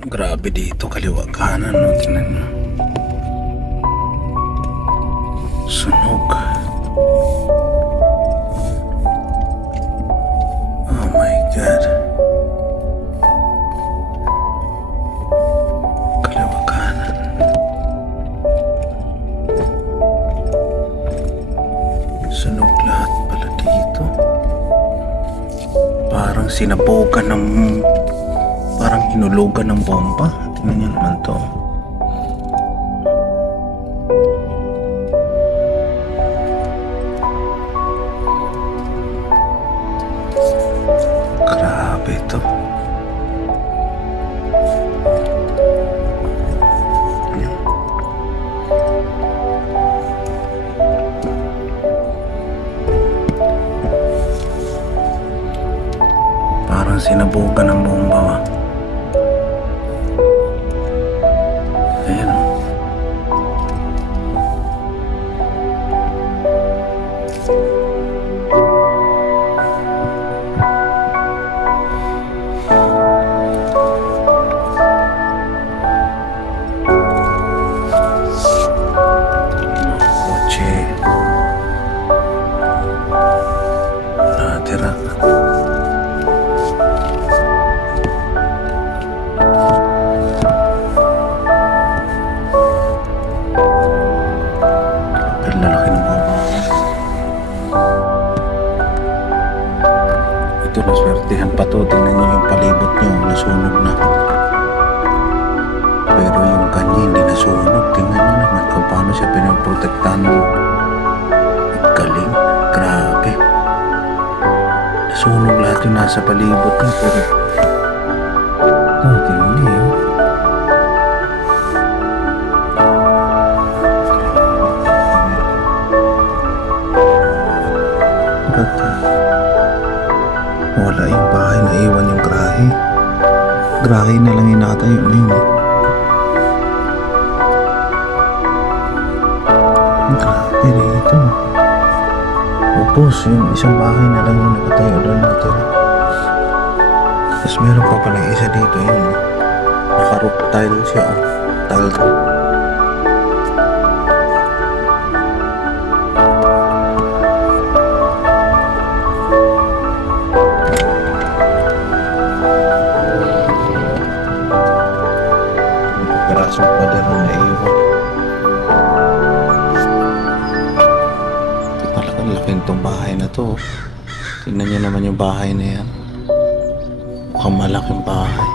Grabe dito, kaliwa kanan, no? Tingnan nyo. Sunog. Oh my God. Kaliwa kanan. Sunog lahat pala dito. Parang sinabugan ng... Parang hinulugan ng bomba. Tingnan nyo naman to. Grabe to. Parang sinabugan ng bomba. Ayan. Kotse. Natira. Lalaki ng bomba. Ito, naswertihan pa to. Tingnan nyo yung palibot nyo, nasunog na. Pero yung kanya hindi nasunog. Tingnan nyo naman kung paano siya pinaprotektahan. Galing. Grabe. Nasunog lahat yung nasa palibot nyo. Pero tingnan nyo yun. Wala yung bahay, naiwan yung grahe. Grahe na lang inatayo na yun. Grabe dito. Upos, yung isang bahay na lang yung nakatayo doon natin. Tapos meron pa pala isa dito yun. Naka-roof tile siya. Tile. Perasong pader na naiwan. Talagang laki itong bahay na to. Tingnan nyo naman yung bahay na yan. Mukhang malaking bahay.